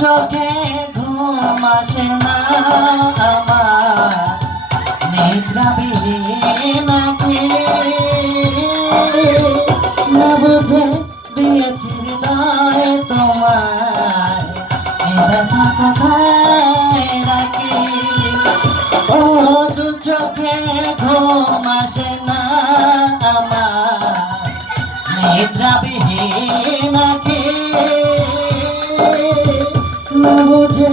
চোখে ঘুম আসে না আমার নিদ্রা বিহীনাকে না বুঝে দিয়েছি হৃদয় তোমার ব্যথা কোথায় রাখি ও দু চোখে ঘুম আসে না আমার নিদ্রা বিহীনাকে বুঝে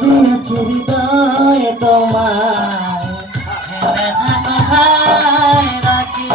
দিয়েছি হৃদয় তোমায় ব্যথা কোথায় রাখি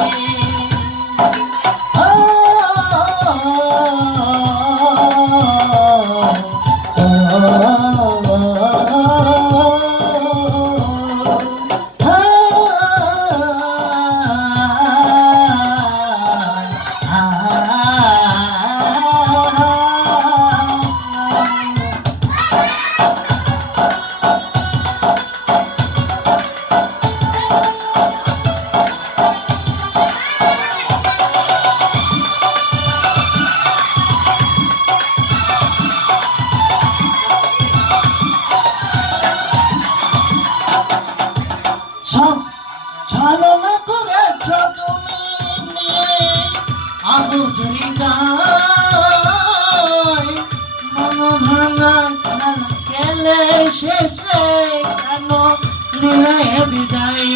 ছলনা করেছ তুমি আবুঝ হৃদয় মন ভাঙা খেলে শেষে কেন নিলে বিদায়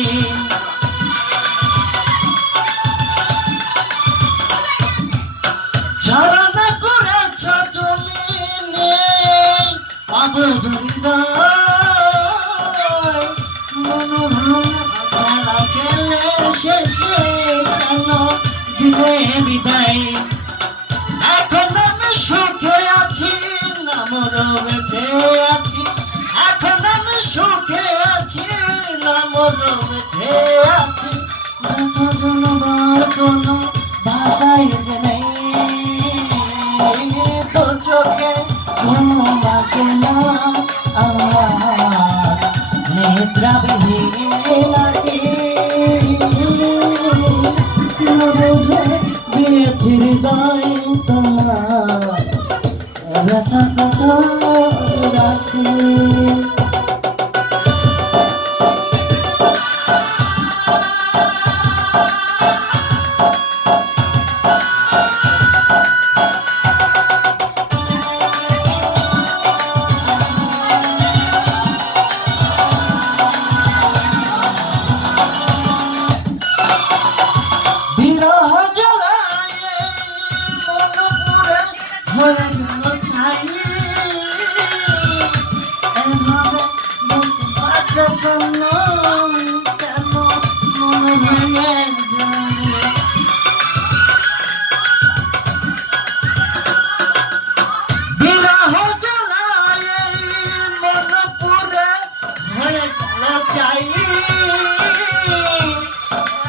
ছলনা করেছ তুমি আবুঝ হৃদয় মন ভাঙা শেষে কেন দিলে বিদায় এখন আমি সুখে আছি না মরো বেঁচে আছি এখন আমি সুখে আছি না মরো বেঁচে আছি ব্যথা জানাবার কোনো ভাষাই যে নেই তো চোখে ঘুম আসে না আমার নিদ্রা বিহীনাকে দিয়েছি হৃদয় তোমার ব্যথা কোথায় রাখি মরে গেল ছাই এভাবে বলতে পারছো কেন কেন মন ভেঙে যায় বিরহ জ্বালায় মন পুরে হয়ে গেল ছাই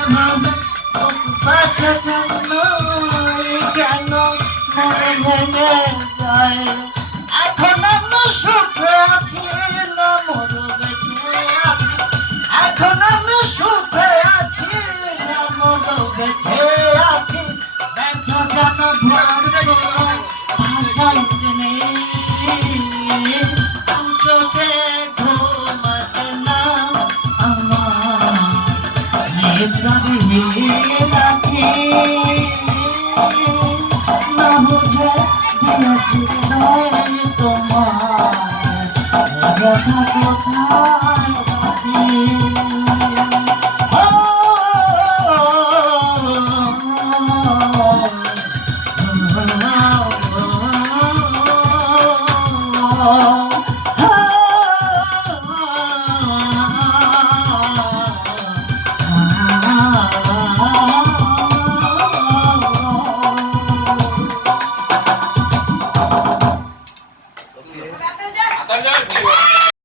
এভাবে বলতে পারছো কেন ভেঙে যায় এখন আমি সুখে আছি না মরো বেঁচে আছি এখন আমি সুখে আছি না মরো বেঁচে আছি ব্যথা জানাবার কোনো ভাষাই নেই দু চোখে ঘুম আসে না আমার নিদ্রা বিহীনাকে না বুঝে দিয়েছি হৃদয় তোমার ব্যথা কোথায়